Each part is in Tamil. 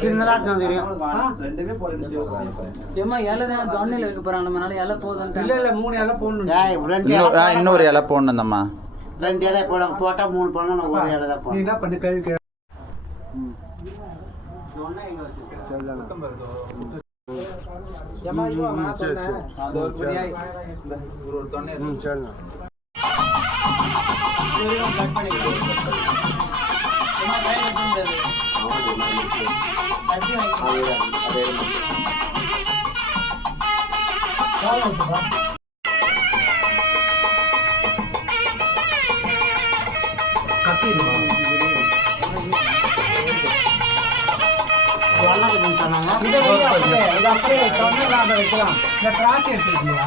சின்னதா தெரியும். இலை தான் தொண்டையில் இருக்க போகிறாங்க நம்மளால இலை போதுன்ட்டு இல்ல இல்ல மூணு இலை போடணும். ஏய், ரெண்டு இலை இன்னொரு போடணும். இலை போடணுந்தம்மா ரெண்டு இலை போட போட்டா மூணு போடணும் ஒரு இலை தான் நீ போடணும். என்ன பண்ணு கழுவி ஒரு பெரிய சொன்னாங்க. அப்படியே, வைக்கலாம். இந்த திராட்சை எடுத்துருக்கீங்களா?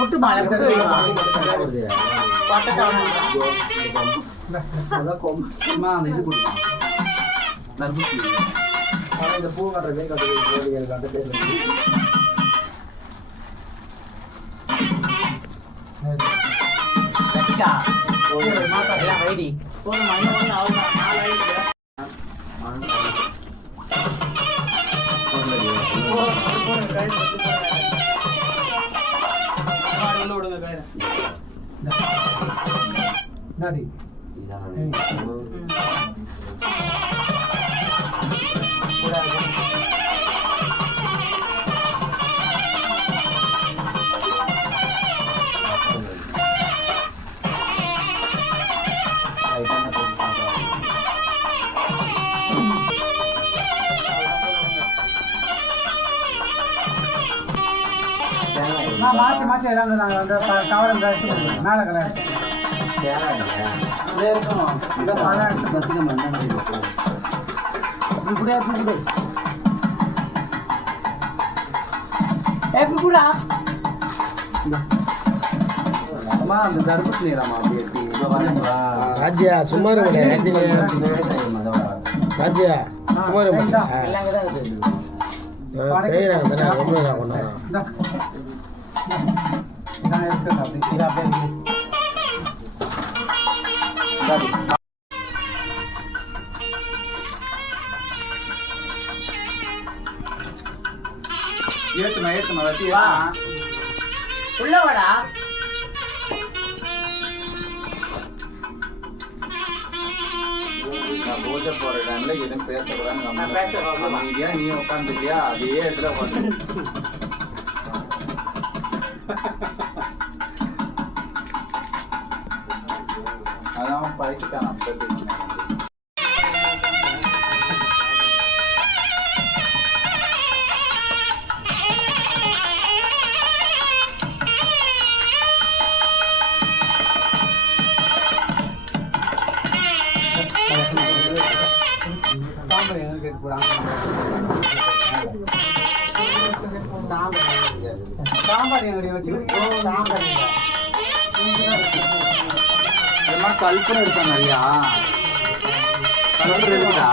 தான் மாலை இந்த பூ கட்டுறது கட்டுறது கோழிகள் கட்டிக்கா எல்லாம் வைடி மணி ஒன்று அவ்வளோதான் நாலு ஆயிடுச்சு என்னடி நான் மாற்றி மாற்றி இடம் நாங்கள் வந்து கவரம் கழிச்சு மேலே கலர் இருக்கணும் இந்த பழம் எடுத்து கற்றுக்க மாட்டேன் இப்படியே இப்படி எப்படி கூட அம்மா அந்த தர்பூசணி ராஜ்யா ராஜ்யா செய்யறாங்க ஏத்துமா ஏத்துமா வச்சு வா. உள்ள வாடா பூஜை போற டைம்ல எதுவும் பேசக்கூடாது. அமைதியா நீ உட்காந்துருக்கியா அதே இடத்துல உட்காந்து படிச்சுட்டான் அப்போ பேசினேன் சாம்பார் எங்கடி வச்சு சாம்பார் இதெல்லாம் கல்பனை இருக்கா நிறையா? கல்பனை இருக்கா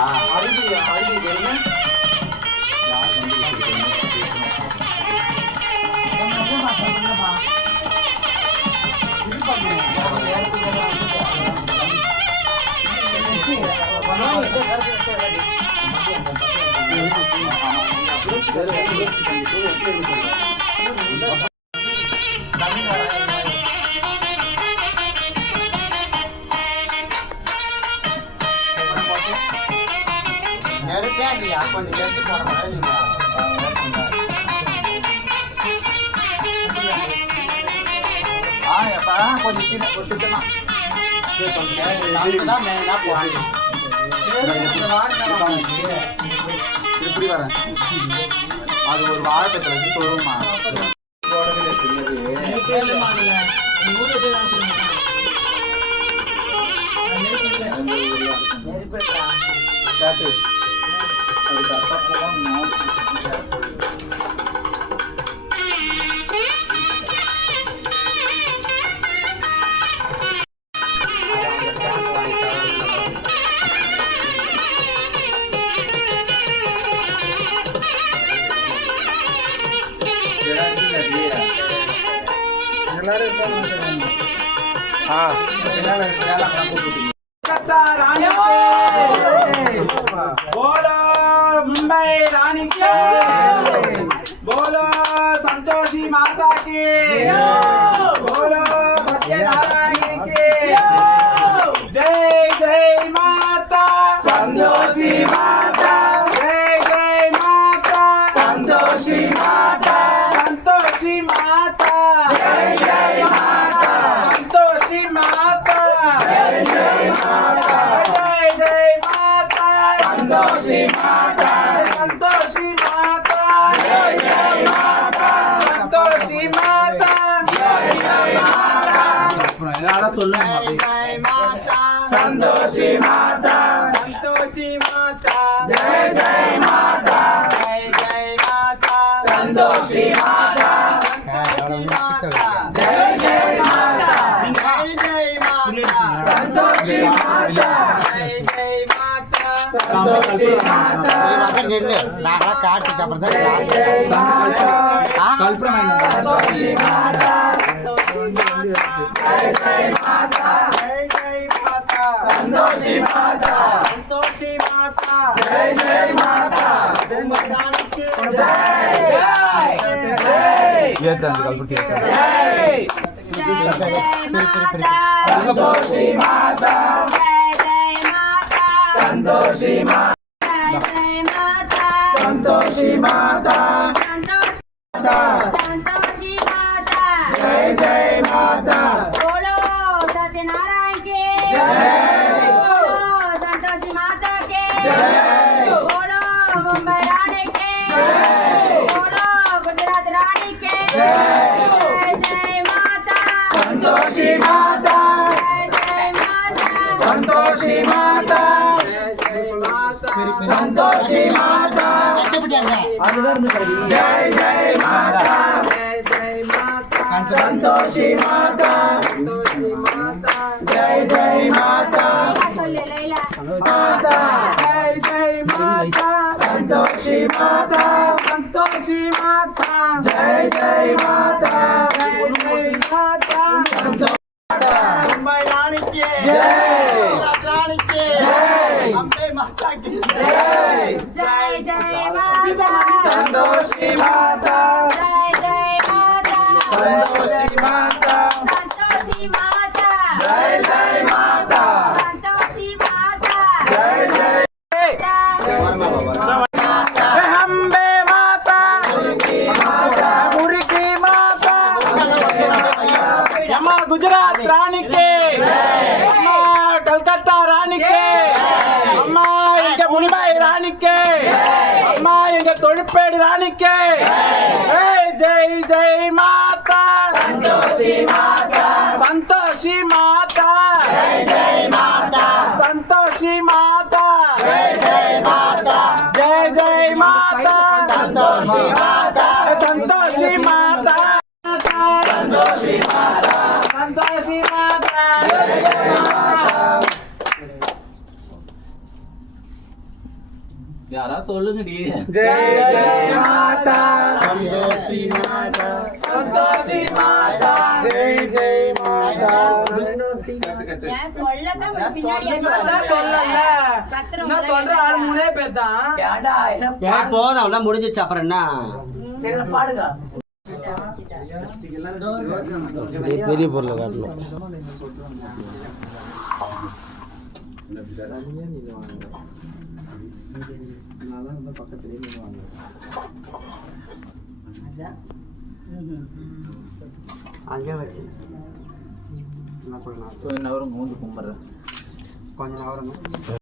இல்லையா கொஞ்சம் எடுத்து போட மாதிரி கொஞ்சம் கீழே கொடுத்துக்கலாம் தான் மெயினாக போகணும் இப்படி வரேன் அது ஒரு வாழைப்பத்தை வச்சு சொல்லுமா நீ ముంబై రాణికి బోలో సంతోషి మాతాకి. బోలో సత్యనారాయణ సంతోషి మాత సంతోషి మాత సంతోషి మాత సంతోషి మాత జయ జయ మాత జయ జయ మాత సంతోషి మాత జయ జయ మాత జయ జయ మాత సంతోషి మాత. కార్డు సంతోషి మాత సంతోషి మాత జై జై మాత జై జై జై సంతోషి మాత సంతోషి మాత. సంతోషి మాతా. జై జై మాతా. సంతోషి మాతా. జై జై మాతా. మాతా జై జై మాతా సంతోషి మాతా సంతోషి మాతా జై జై మాతా முனிபாய் ராணிக்கு அம்மா எங்க தொழுப்பேடு ராணிக்கு ஏய், ஜெய் ஜெய் மாதா சந்தோஷி மாதா சந்தோஷி மாதா ஜெய் ஜெய் மாதா சந்தோஷி மாதா ஜெய் ஜெய் மாதா ஜெய் ஜெய் மாதா சந்தோஷி மாதா சந்தோஷி மாதா சந்தோஷி மாதா சொல்லுங்கடி. ஜெய் ஜெய் மாதா. சந்தோஷி மாதா. ஜெய் ஜெய் மாதா. போதும் முடிஞ்சிச்சு. அப்புறம் என்ன? பாடுங்க. பெரிய பொருளை காட்டணும். பேர் தான் போதும் அவ்வளோ தான் வந்து பக்கத்துலேயே சரி பாடுங்க அங்கே வச்சு என்ன பண்ணலாம் கொஞ்ச நேரம் கும்பிட்றேன் கொஞ்ச நேரம்